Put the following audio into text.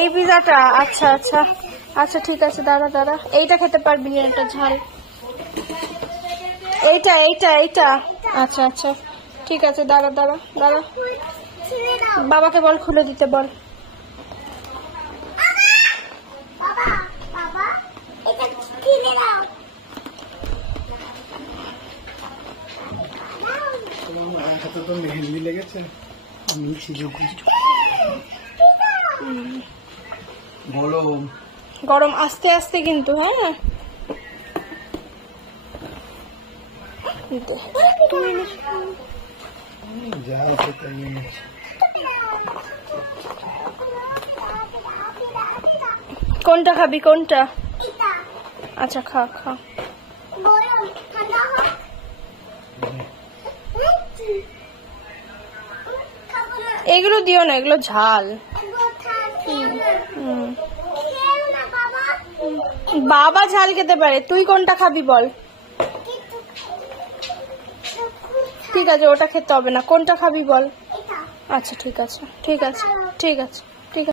এই পিজাটা? আচ্ছা আচ্ছা আচ্ছা ঠিক আছে, দাঁড়া দাঁড়া, এইটা খেতে পারবি না, এটা ঝাল। এইটা এইটা এইটা আচ্ছা আচ্ছা ঠিক আছে, দাঁড়া দাঁড়া দাঁড়া, বাবাকে বল খুলে দিতে বল। তো মেহেন্দি লেগেছে, গরম গরম, আস্তে আস্তে কিন্তু, হ্যাঁ। কোনটা খাবি, কোনটা? আচ্ছা খা খা। এগুলো দিও না, এগুলো ঝাল। বাবা ঝাল খেতে পারে, তুই কোনটা খাবি বল। ঠিক আছে, ওটা খেতে হবে না, কোনটা খাবি বল। আচ্ছা ঠিক আছে ঠিক আছে ঠিক আছে।